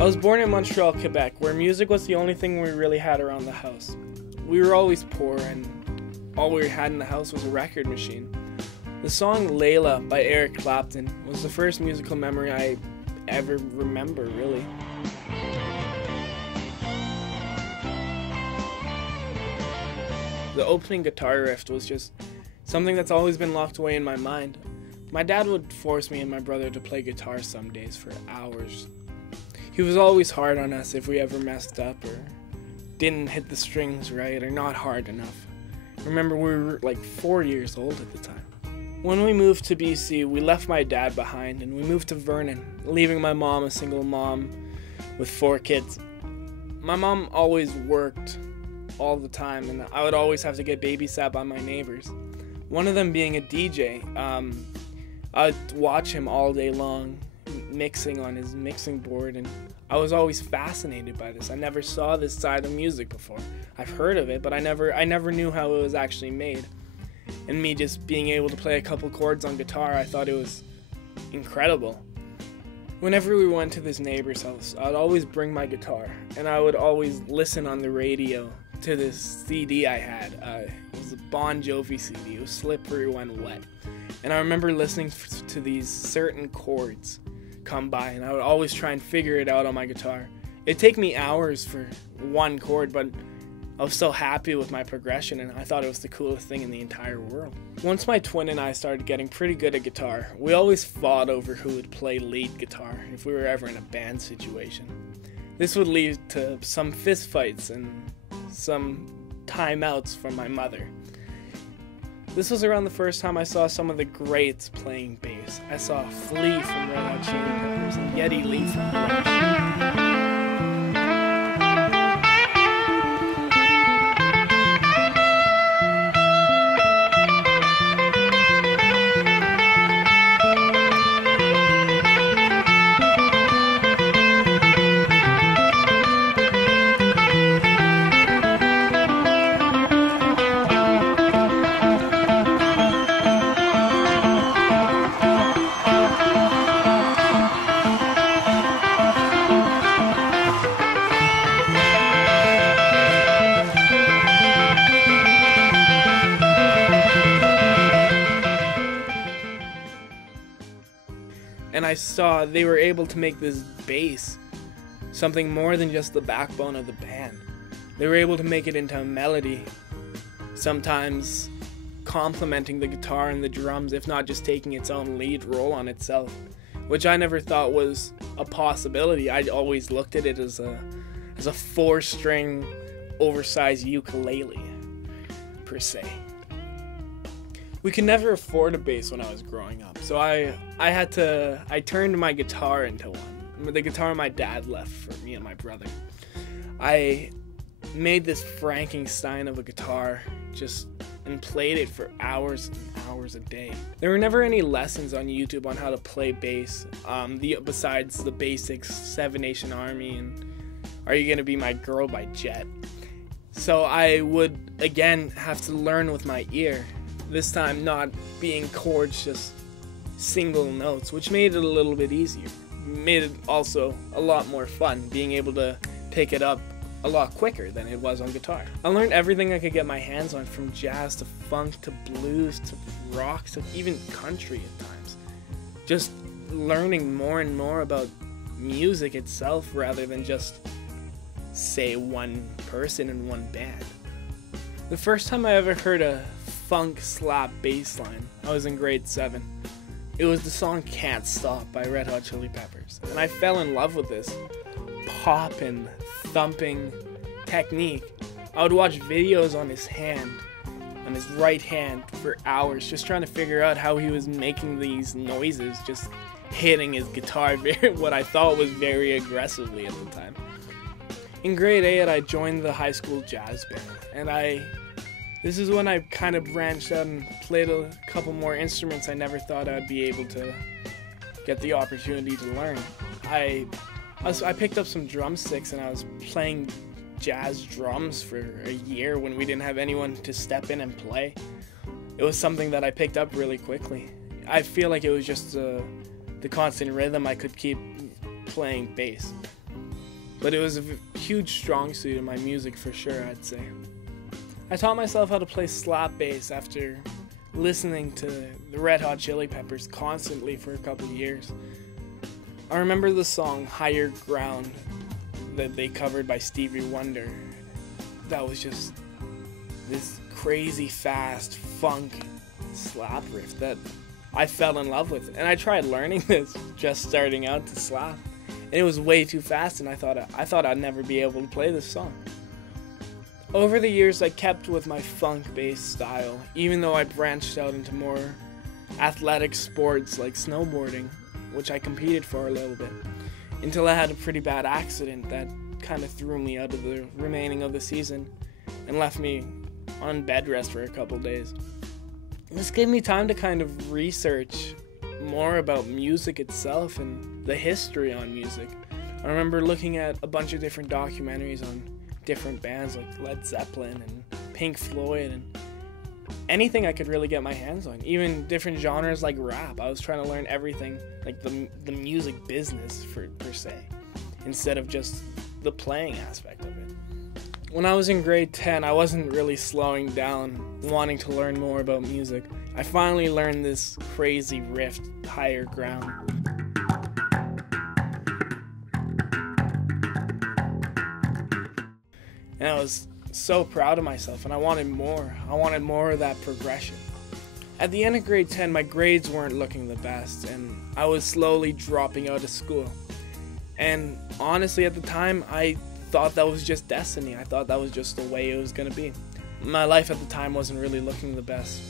I was born in Montreal, Quebec, where music was the only thing we really had around the house. We were always poor, and all we had in the house was a record machine. The song Layla by Eric Clapton was the first musical memory I ever remember, really. The opening guitar riff was just something that's always been locked away in my mind. My dad would force me and my brother to play guitar some days for hours. He was always hard on us if we ever messed up or didn't hit the strings right or not hard enough. Remember, we were like 4 years old at the time. When we moved to BC, we left my dad behind and we moved to Vernon, leaving my mom a single mom with 4 kids. My mom always worked all the time, and I would always have to get babysat by my neighbors. One of them being a DJ. I'd watch him all day long mixing on his mixing board, and I was always fascinated by this. I never saw this side of music before. I've heard of it, but I never knew how it was actually made. And me just being able to play a couple chords on guitar, I thought it was incredible. Whenever we went to this neighbor's house, I'd always bring my guitar, and I would always listen on the radio to this CD I had. It was a Bon Jovi CD. It was Slippery When Wet. And I remember listening to these certain chords come by, and I would always try and figure it out on my guitar. It'd take me hours for one chord, but I was so happy with my progression, and I thought it was the coolest thing in the entire world. Once my twin and I started getting pretty good at guitar, we always fought over who would play lead guitar if we were ever in a band situation. This would lead to some fist fights and some timeouts from my mother. This was around the first time I saw some of the greats playing bass. I saw Flea from Red Hot Chili Peppers and Geddy Lee from Prodigy. And I saw they were able to make this bass something more than just the backbone of the band. They were able to make it into a melody, sometimes complementing the guitar and the drums, if not just taking its own lead role on itself, which I never thought was a possibility. I always looked at it as a 4-string oversized ukulele, per se. We could never afford a bass when I was growing up, so I turned my guitar into one. The guitar my dad left for me and my brother. I made this Frankenstein of a guitar and played it for hours and hours a day. There were never any lessons on YouTube on how to play bass, besides the basics, 7 Nation Army and Are You Gonna Be My Girl by Jet. So I would again have to learn with my ear. This time not being chords, just single notes, which made it a little bit easier. Made it also a lot more fun, being able to pick it up a lot quicker than it was on guitar. I learned everything I could get my hands on, from jazz to funk to blues to rock to even country at times. Just learning more and more about music itself rather than just, say, one person in one band. The first time I ever heard a funk slap bass line, I was in grade 7. It was the song Can't Stop by Red Hot Chili Peppers, and I fell in love with this popping, thumping technique. I would watch videos on his right hand for hours, just trying to figure out how he was making these noises, just hitting his guitar what I thought was very aggressively at the time. In grade 8, I joined the high school jazz band, and this is when I kind of branched out and played a couple more instruments I never thought I'd be able to get the opportunity to learn. I picked up some drumsticks, and I was playing jazz drums for a year when we didn't have anyone to step in and play. It was something that I picked up really quickly. I feel like it was just the constant rhythm I could keep playing bass. but it was a huge strong suit in my music for sure, I'd say. I taught myself how to play slap bass after listening to the Red Hot Chili Peppers constantly for a couple of years. I remember the song Higher Ground that they covered by Stevie Wonder. That was just this crazy fast funk slap riff that I fell in love with. And I tried learning this just starting out to slap. And it was way too fast, and I thought I'd never be able to play this song. Over the years, I kept with my funk-based style, even though I branched out into more athletic sports like snowboarding, which I competed for a little bit, until I had a pretty bad accident that kind of threw me out of the remaining of the season and left me on bed rest for a couple days. This gave me time to kind of research more about music itself and the history on music. I remember looking at a bunch of different documentaries on different bands like Led Zeppelin and Pink Floyd and anything I could really get my hands on, even different genres like rap. I was trying to learn everything, like the music business per se, instead of just the playing aspect of it. When I was in grade 10, I wasn't really slowing down, wanting to learn more about music. I finally learned this crazy riff, Higher Ground. And I was so proud of myself, and I wanted more. I wanted more of that progression. At the end of grade 10, my grades weren't looking the best, and I was slowly dropping out of school. And honestly, at the time, I thought that was just destiny. I thought that was just the way it was going to be. My life at the time wasn't really looking the best.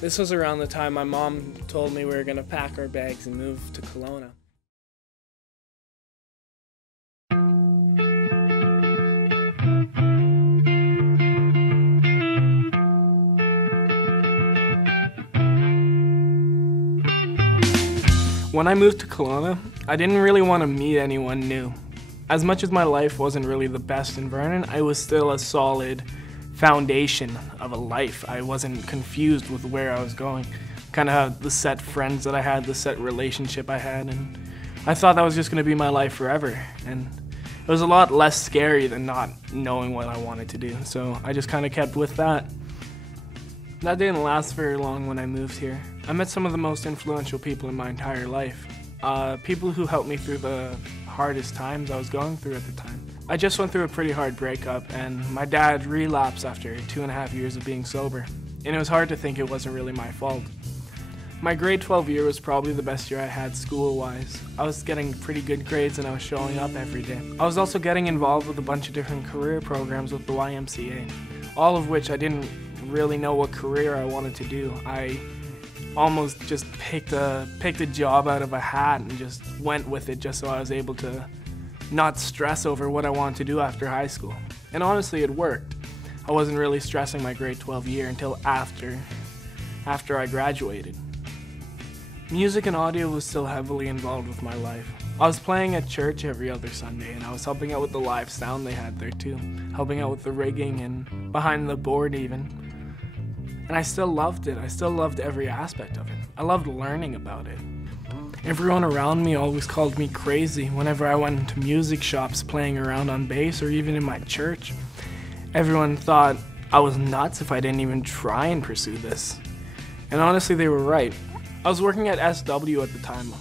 This was around the time my mom told me we were going to pack our bags and move to Kelowna. When I moved to Kelowna, I didn't really want to meet anyone new. As much as my life wasn't really the best in Vernon, I was still a solid foundation of a life. I wasn't confused with where I was going. Kind of had the set friends that I had, the set relationship I had, and I thought that was just going to be my life forever. And it was a lot less scary than not knowing what I wanted to do, so I just kind of kept with that. That didn't last very long when I moved here. I met some of the most influential people in my entire life. People who helped me through the hardest times I was going through at the time. I just went through a pretty hard breakup, and my dad relapsed after 2.5 years of being sober. And it was hard to think it wasn't really my fault. My grade 12 year was probably the best year I had school-wise. I was getting pretty good grades and I was showing up every day. I was also getting involved with a bunch of different career programs with the YMCA, all of which I didn't really know what career I wanted to do. I almost just picked a job out of a hat and just went with it just so I was able to not stress over what I wanted to do after high school. And honestly, it worked. I wasn't really stressing my grade 12 year until after I graduated. Music and audio was still heavily involved with my life. I was playing at church every other Sunday, and I was helping out with the live sound they had there too, helping out with the rigging and behind the board even. And I still loved it. I still loved every aspect of it. I loved learning about it. Everyone around me always called me crazy whenever I went into music shops playing around on bass, or even in my church. Everyone thought I was nuts if I didn't even try and pursue this. And honestly, they were right. I was working at SW at the time,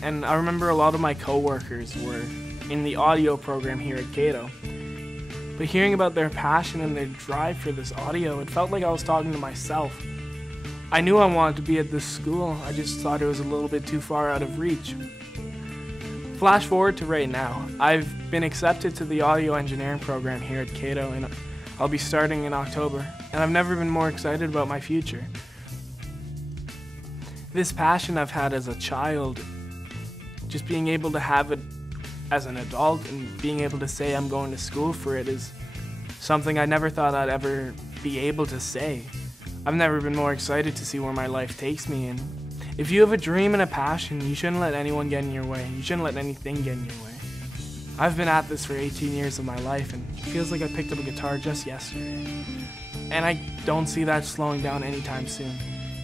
and I remember a lot of my coworkers were in the audio program here at Cato. But hearing about their passion and their drive for this audio, it felt like I was talking to myself. I knew I wanted to be at this school, I just thought it was a little bit too far out of reach. Flash forward to right now. I've been accepted to the audio engineering program here at Cato, and I'll be starting in October, and I've never been more excited about my future. This passion I've had as a child, just being able to have it as an adult and being able to say I'm going to school for it is something I never thought I'd ever be able to say. I've never been more excited to see where my life takes me, and if you have a dream and a passion, you shouldn't let anyone get in your way. You shouldn't let anything get in your way. I've been at this for 18 years of my life, and it feels like I picked up a guitar just yesterday. And I don't see that slowing down anytime soon.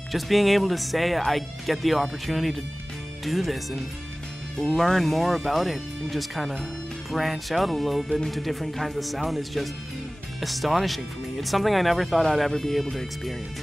Just being able to say I get the opportunity to do this and learn more about it and just kind of branch out a little bit into different kinds of sound is just astonishing for me. It's something I never thought I'd ever be able to experience.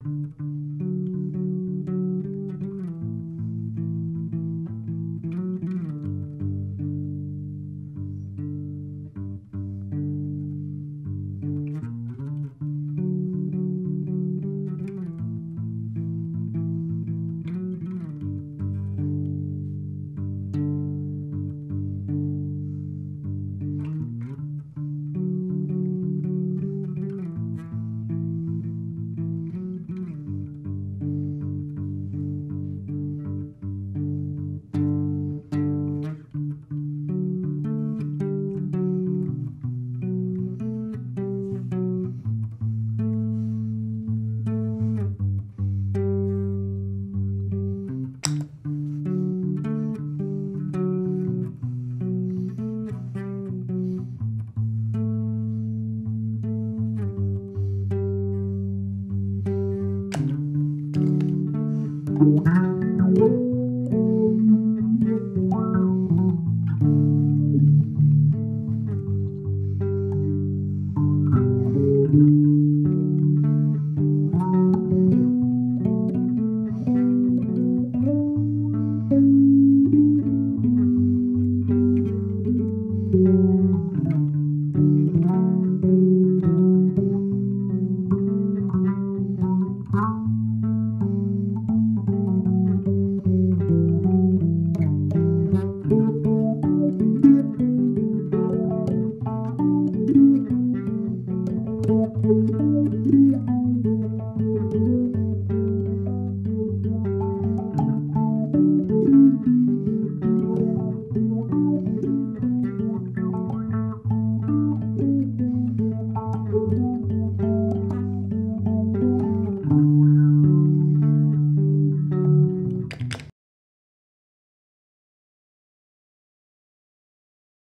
Thank you.